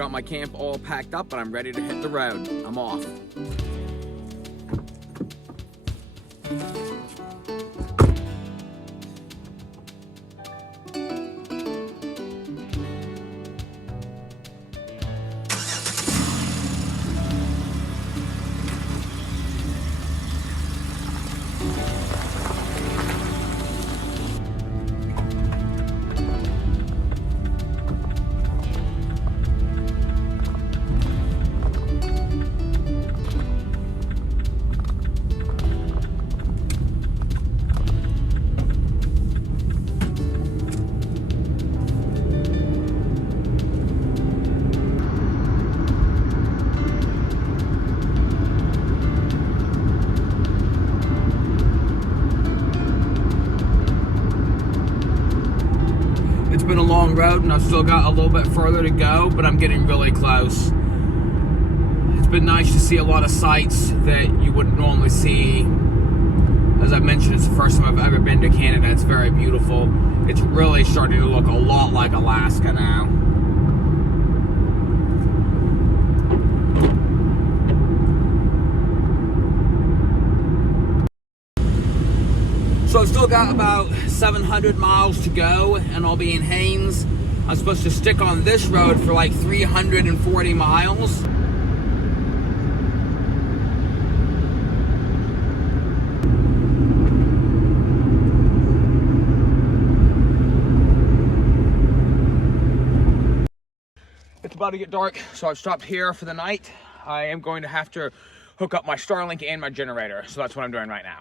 got my camp all packed up and I'm ready to hit the road. I'm off. It's been a long road and I've still got a little bit further to go, but I'm getting really close. It's been nice to see a lot of sights that you wouldn't normally see. As I mentioned, it's the first time I've ever been to Canada. It's very beautiful. It's really starting to look a lot like Alaska now. So I've still got about 700 miles to go and I'll be in Haines. I'm supposed to stick on this road for like 340 miles. It's about to get dark, so I've stopped here for the night. I am going to have to hook up my Starlink and my generator, so that's what I'm doing right now.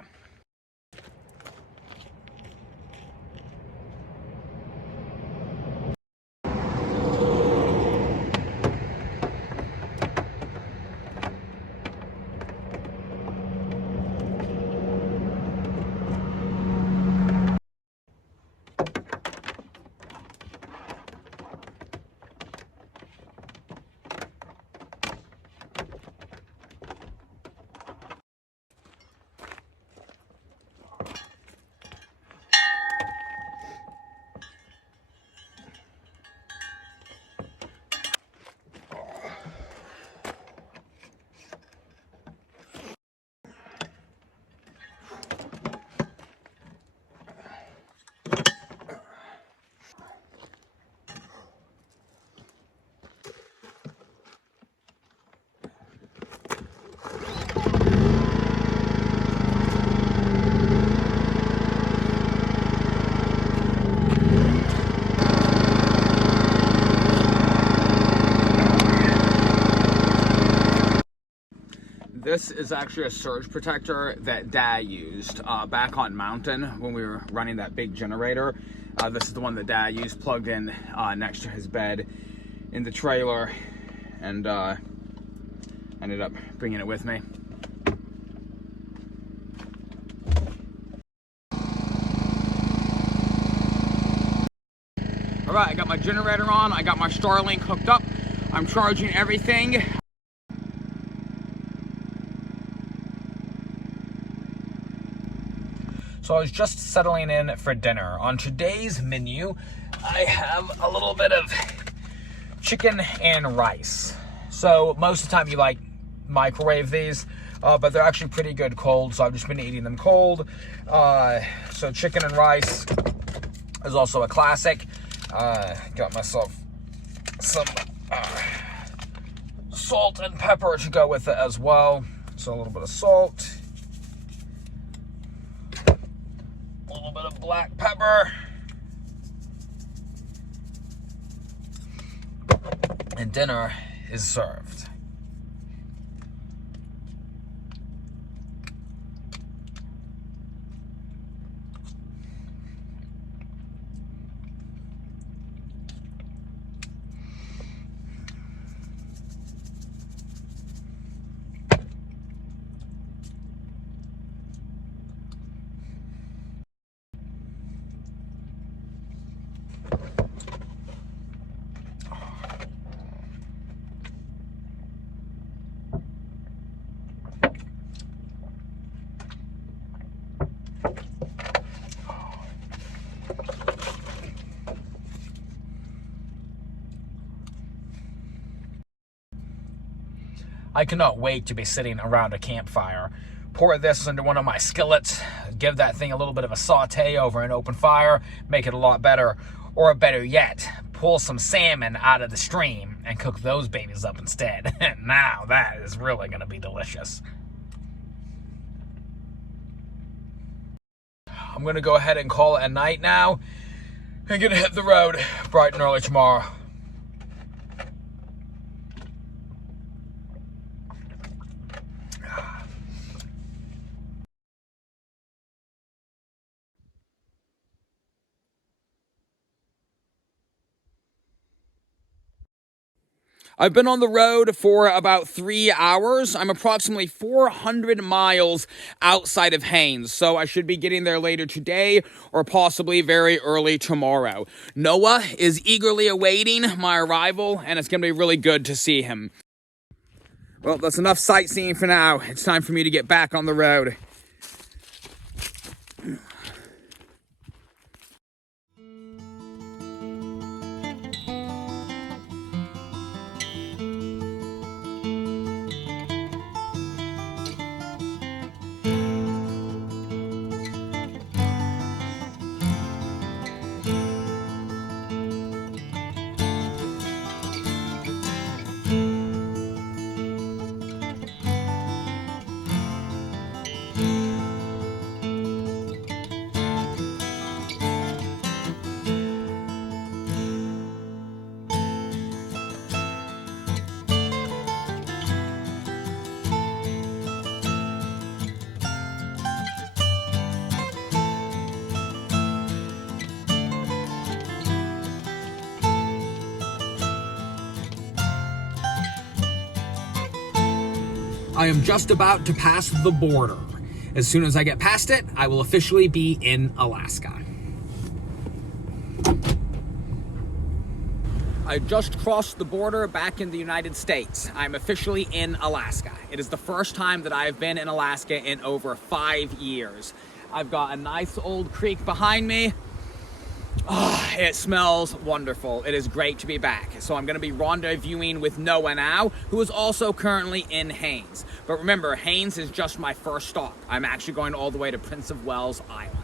This is actually a surge protector that Dad used back on mountain when we were running that big generator. This is the one that Dad used, plugged in next to his bed in the trailer, and ended up bringing it with me. All right, I got my generator on, I got my Starlink hooked up, I'm charging everything. So I was just settling in for dinner. On today's menu, I have a little bit of chicken and rice. So most of the time you like microwave these, but they're actually pretty good cold, so I've just been eating them cold. So chicken and rice is also a classic. Got myself some salt and pepper to go with it as well. So a little bit of salt. A little bit of black pepper. And dinner is served. I cannot wait to be sitting around a campfire. Pour this into one of my skillets, give that thing a little bit of a saute over an open fire, make it a lot better. Or better yet, pull some salmon out of the stream and cook those babies up instead. Now that is really going to be delicious. I'm going to go ahead and call it a night now. I'm going to hit the road bright and early tomorrow. I've been on the road for about 3 hours. I'm approximately 400 miles outside of Haines, so I should be getting there later today or possibly very early tomorrow. Noah is eagerly awaiting my arrival, and it's going to be really good to see him. Well, that's enough sightseeing for now. It's time for me to get back on the road. I am just about to pass the border. As soon as I get past it, I will officially be in Alaska. I just crossed the border back in the United States. I'm officially in Alaska. It is the first time that I've been in Alaska in over 5 years. I've got a nice old creek behind me. Oh, it smells wonderful. It is great to be back. So I'm going to be rendezvousing with Noah now, who is also currently in Haines. But remember, Haines is just my first stop. I'm actually going all the way to Prince of Wales Island.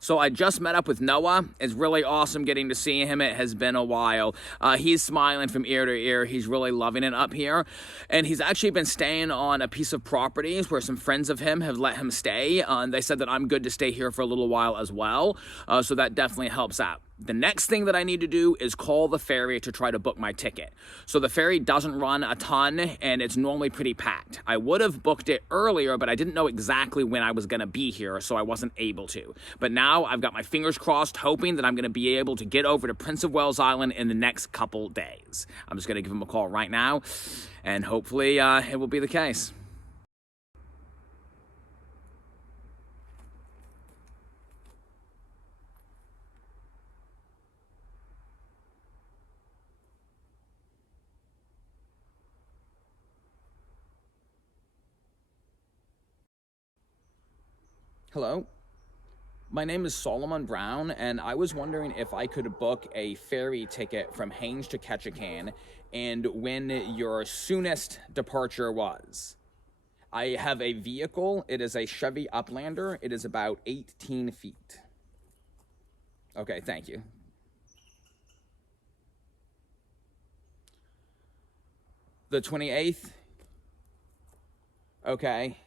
So I just met up with Noah. It's really awesome getting to see him. It has been a while. He's smiling from ear to ear. He's really loving it up here. And he's actually been staying on a piece of property where some friends of him have let him stay. They said that I'm good to stay here for a little while as well. So that definitely helps out. The next thing that I need to do is call the ferry to try to book my ticket. So the ferry doesn't run a ton, and it's normally pretty packed. I would have booked it earlier, but I didn't know exactly when I was going to be here, so I wasn't able to. But now I've got my fingers crossed, hoping that I'm going to be able to get over to Prince of Wales Island in the next couple days. I'm just going to give him a call right now, and hopefully it will be the case. Hello, my name is Solomon Brown, and I was wondering if I could book a ferry ticket from Haines to Ketchikan and when your soonest departure was. I have a vehicle. It is a Chevy Uplander. It is about 18 feet. Okay, thank you. The 28th? Okay.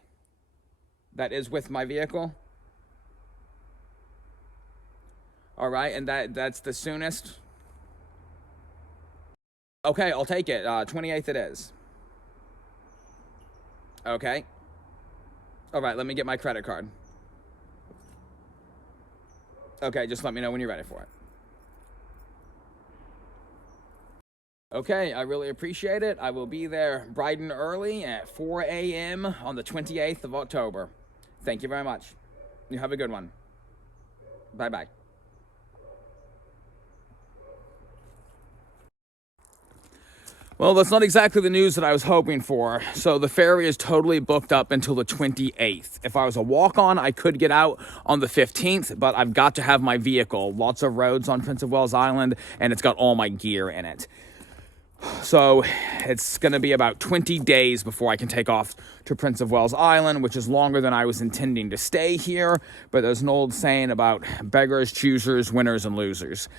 That is with my vehicle? All right, and that's the soonest? Okay, I'll take it. 28th it is. Okay. All right, let me get my credit card. Okay, just let me know when you're ready for it. Okay, I really appreciate it. I will be there bright and early at 4 a.m. on the 28th of October. Thank you very much. You have a good one. Bye-bye. Well, that's not exactly the news that I was hoping for. So the ferry is totally booked up until the 28th. If I was a walk-on, I could get out on the 15th, but I've got to have my vehicle. Lots of roads on Prince of Wales Island, and it's got all my gear in it. So it's going to be about 20 days before I can take off to Prince of Wales Island, which is longer than I was intending to stay here. But there's an old saying about beggars, choosers, winners, and losers.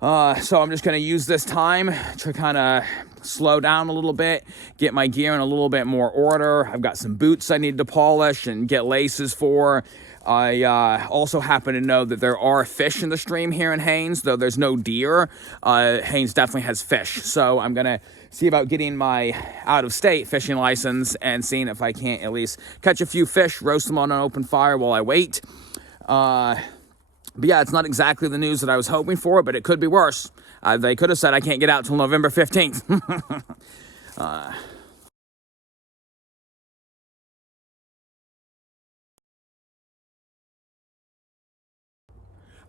So I'm just going to use this time to kind of slow down a little bit, get my gear in a little bit more order. I've got some boots I need to polish and get laces for. I also happen to know that there are fish in the stream here in Haines, though there's no deer. Haines definitely has fish, so I'm going to see about getting my out-of-state fishing license and seeing if I can't at least catch a few fish, roast them on an open fire while I wait. But yeah, it's not exactly the news that I was hoping for, but it could be worse. They could have said I can't get out till November 15th.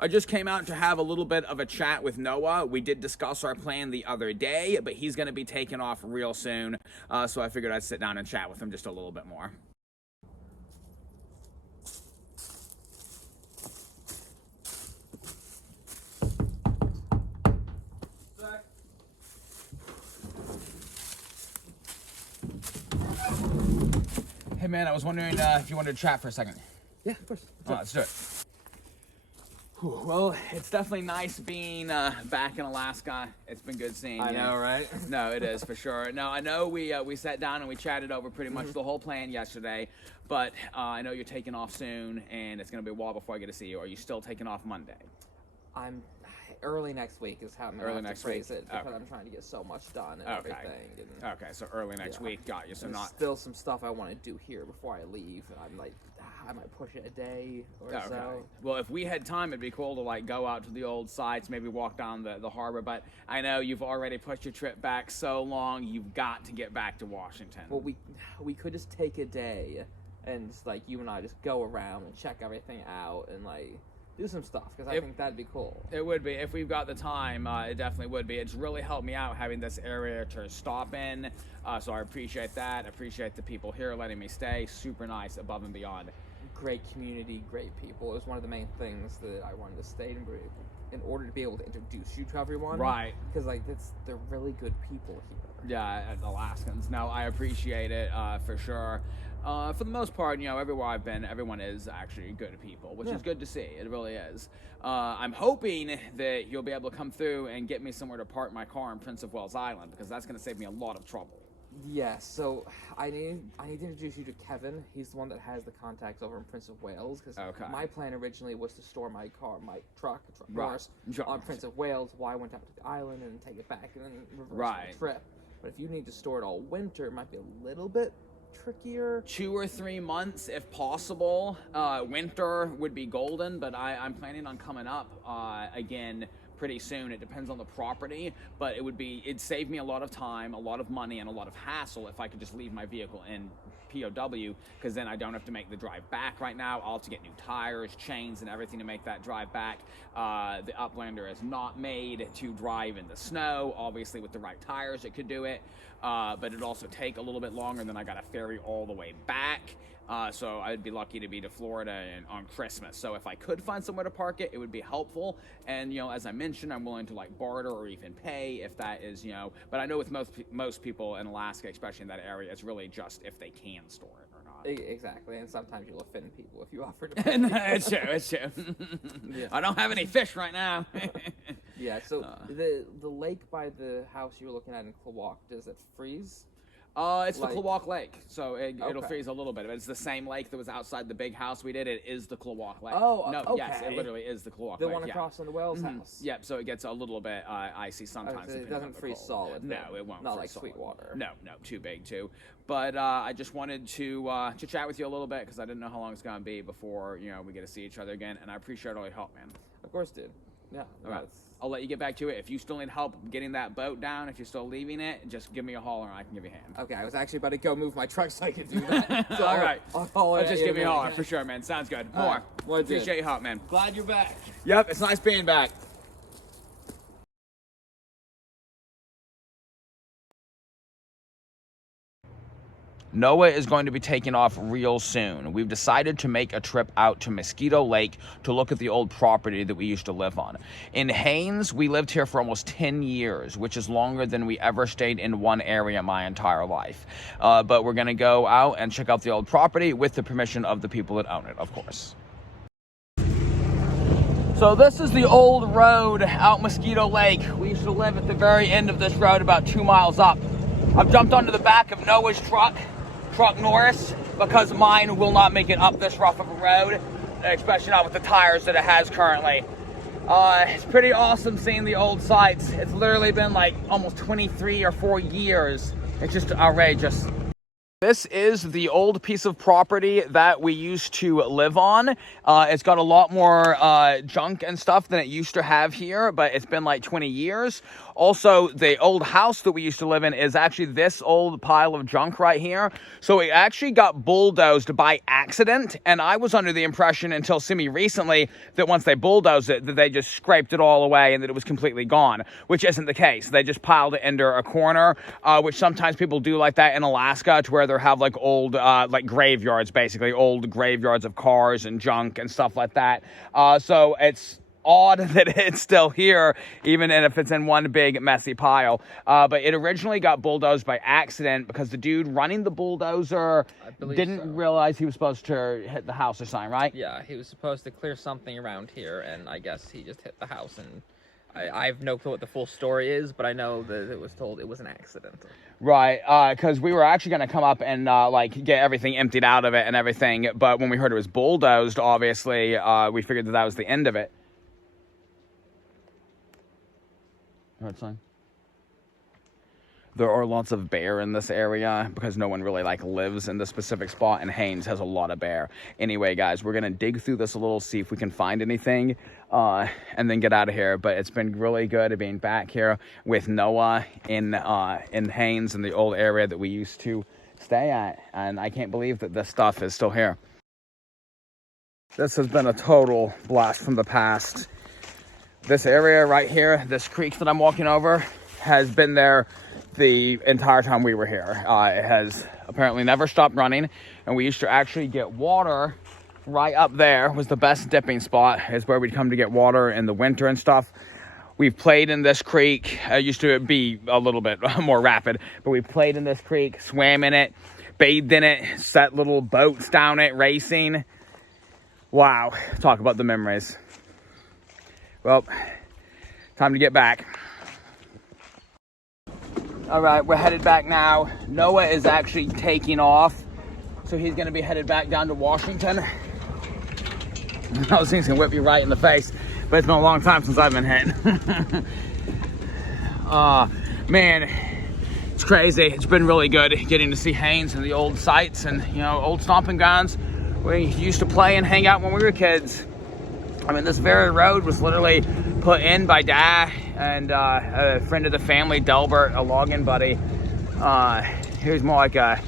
I just came out to have a little bit of a chat with Noah. We did discuss our plan the other day, but he's going to be taking off real soon, so I figured I'd sit down and chat with him just a little bit more. Hey man, I was wondering if you wanted to chat for a second. Yeah, of course. Let's do it. Whew, well, it's definitely nice being back in Alaska. It's been good seeing you. I know, right? No, it is for sure. No, I know we sat down and we chatted over pretty much the whole plan yesterday, but I know you're taking off soon, and it's going to be a while before I get to see you. Are you still taking off Monday? I'm early next week is how I'm Early going to next phrase week. it because Okay. I'm trying to get so much done and Okay. everything. And Okay, so early next week, got you. So there's not still some stuff I want to do here before I leave. I'm like, I might push it a day or okay. so. Well, if we had time, it'd be cool to like go out to the old sites, maybe walk down the harbor. But I know you've already pushed your trip back so long. You've got to get back to Washington. Well, we could just take a day and just, like, you and I just go around and check everything out and like do some stuff because I think that'd be cool. It would be if we've got the time. It definitely would be. It's really helped me out having this area to stop in. So I appreciate that. I appreciate the people here letting me stay. Super nice, above and beyond. Great community, great people. It was one of the main things that I wanted to stay in order to be able to introduce you to everyone. Right. Because like they're really good people here. Yeah, Alaskans. No, I appreciate it for sure. For the most part, everywhere I've been, everyone is actually good people, which is good to see. It really is. I'm hoping that you'll be able to come through and get me somewhere to park my car in Prince of Wales Island, because that's going to save me a lot of trouble. Yeah, so I need to introduce you to Kevin. He's the one that has the contacts over in Prince of Wales. Because my plan originally was to store my truck on Prince of Wales while I went out to the island and take it back and then reverse my trip. But if you need to store it all winter, it might be a little bit trickier. 2 or 3 months if possible. Winter would be golden, but I'm planning on coming up again pretty soon. It depends on the property, but it'd save me a lot of time, a lot of money, and a lot of hassle if I could just leave my vehicle in POW, because then I don't have to make the drive back right now. I'll have to get new tires, chains, and everything to make that drive back. The Uplander is not made to drive in the snow. Obviously, with the right tires, it could do it, but it'd also take a little bit longer, and then I got to ferry all the way back. So I'd be lucky to be to Florida on Christmas. So if I could find somewhere to park it, it would be helpful. And, as I mentioned, I'm willing to like barter or even pay if that is, but I know with most people in Alaska, especially in that area, it's really just if they can store it or not. Exactly. And sometimes you'll offend people if you offer to pay. No, it's true. Yeah. I don't have any fish right now. Yeah. So the lake by the house you were looking at in Klawock, does it freeze? It's the Klawock Lake, so it'll freeze a little bit. But it's the same lake that was outside the big house we did. It is the Klawock Lake. Oh, no, okay. Yes, it literally is the Klawock Lake. The one across from the Wells house. Yep. So it gets a little bit icy sometimes. It doesn't freeze solid. No, it won't. Not freeze like Sweetwater. No, too big too. But I just wanted to chat with you a little bit because I didn't know how long it's gonna be before we get to see each other again. And I appreciate all your help, man. Of course, dude. Yeah. All right. I'll let you get back to it. If you still need help getting that boat down, if you're still leaving it, just give me a holler and I can give you a hand. Okay, I was actually about to go move my truck so I could do that. So all right. I'll just give me a holler for sure, man. Sounds good. More. Appreciate your help, man. Glad you're back. Yep, it's nice being back. Noah is going to be taking off real soon. We've decided to make a trip out to Mosquito Lake to look at the old property that we used to live on. In Haines, we lived here for almost 10 years, which is longer than we ever stayed in one area my entire life. But we're going to go out and check out the old property with the permission of the people that own it, of course. So this is the old road out Mosquito Lake. We used to live at the very end of this road, about 2 miles up. I've jumped onto the back of Noah's truck Norris, because mine will not make it up this rough of a road, especially not with the tires that it has currently. It's pretty awesome seeing the old sites. It's literally been like almost 23 or 4 years. It's just outrageous. This is the old piece of property that we used to live on. It's got a lot more junk and stuff than it used to have here, but it's been like 20 years. Also, the old house that we used to live in is actually this old pile of junk right here. So it actually got bulldozed by accident, and I was under the impression until semi-recently that once they bulldozed it, that they just scraped it all away and that it was completely gone, which isn't the case. They just piled it into a corner, which sometimes people do like that in Alaska, to where they have like old like graveyards, basically old graveyards of cars and junk and stuff like that. So it's odd that it's still here, even if it's in one big messy pile. But it originally got bulldozed by accident because the dude running the bulldozer didn't realize he was supposed to hit the house or something, right? Yeah, he was supposed to clear something around here, and I guess he just hit the house. And I have no clue what the full story is, but I know that it was told it was an accident. Right, because we were actually going to come up and like get everything emptied out of it and everything, but when we heard it was bulldozed, obviously, we figured that was the end of it. Heard something? There are lots of bear in this area because no one really like lives in this specific spot, and Haines has a lot of bear. Anyway, guys, we're gonna dig through this a little, see if we can find anything, and then get out of here. But it's been really good being back here with Noah in Haines, in the old area that we used to stay at, and I can't believe that this stuff is still here. This has been a total blast from the past. This area right here, this creek that I'm walking over, has been there the entire time we were here. It has apparently never stopped running, and we used to actually get water right up there. Was the best dipping spot, is where we'd come to get water in the winter and stuff. We've played in this creek. It used to be a little bit more rapid, but we played in this creek, swam in it, bathed in it, set little boats down it, racing. Wow, talk about the memories. Well, time to get back. All right, we're headed back now. Noah is actually taking off, so he's going to be headed back down to Washington. Those things can whip you right in the face, but it's been a long time since I've been hit. Man, it's crazy. It's been really good getting to see Haines and the old sites and, you know, old stomping grounds where we used to play and hang out when we were kids. I mean, this very road was literally put in by Dad and a friend of the family, Delbert, a logging buddy. He was more like a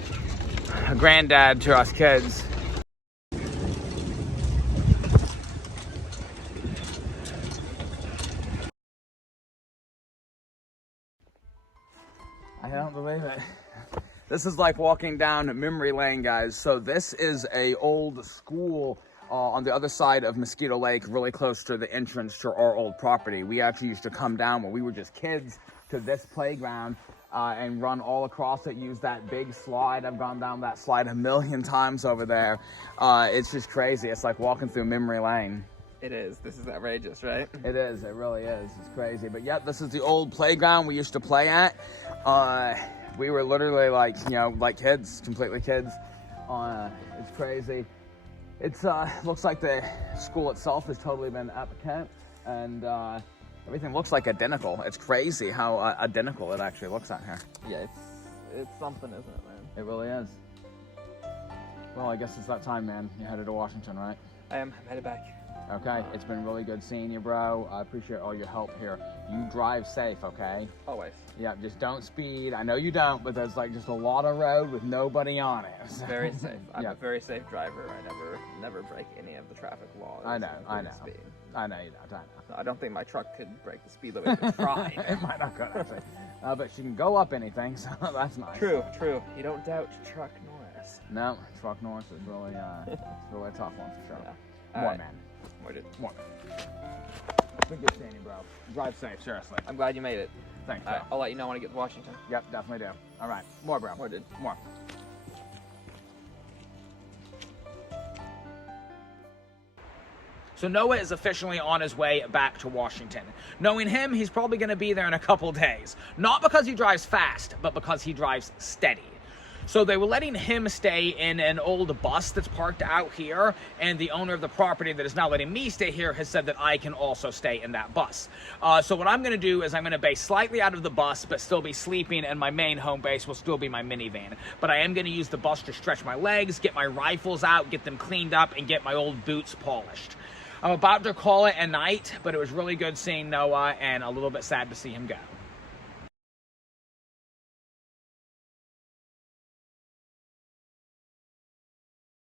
granddad to us kids. I don't believe it. This is like walking down memory lane, guys. So this is a old school on the other side of Mosquito Lake, really close to the entrance to our old property. We actually used to come down when we were just kids to this playground and run all across it, use that big slide. I've gone down that slide a million times over there. It's just crazy. It's like walking through memory lane. It is. This is outrageous, right? It is. It really is. It's crazy. But yep, this is the old playground we used to play at. We were literally like, you know, like kids, completely kids. It's crazy. It's looks like the school itself has totally been upkept, and everything looks like identical. It's crazy how identical it actually looks out here. Yeah, it's something, isn't it, man? It really is. Well, I guess it's that time, man. You're headed to Washington, right? I'm headed back. Okay, it's been really good seeing you, bro. I appreciate all your help here. You drive safe, okay? Always. Yeah, just don't speed. I know you don't, but there's like just a lot of road with nobody on it. So. Very safe. I'm a very safe driver. I never break any of the traffic laws. I know. Speed. I know you don't. I don't think my truck could break the speed limit if it tried. It might not go, actually. But she can go up anything, so that's nice. True. You don't doubt truck nor Yes. No, truck north is really, it's really a tough one for sure. Yeah. More, man. More, dude. More. It's been good seeing you, bro. Drive safe, seriously. I'm glad you made it. Thanks, bro. I'll let you know when I get to Washington. Yep, definitely do. All right. More, bro. More, dude. More. So Noah is officially on his way back to Washington. Knowing him, he's probably going to be there in a couple days. Not because he drives fast, but because he drives steady. So they were letting him stay in an old bus that's parked out here, and the owner of the property that is now letting me stay here has said that I can also stay in that bus. So what I'm going to do is I'm going to base slightly out of the bus, but still be sleeping, and my main home base will still be my minivan. But I am going to use the bus to stretch my legs, get my rifles out, get them cleaned up, and get my old boots polished. I'm about to call it a night, but it was really good seeing Noah and a little bit sad to see him go.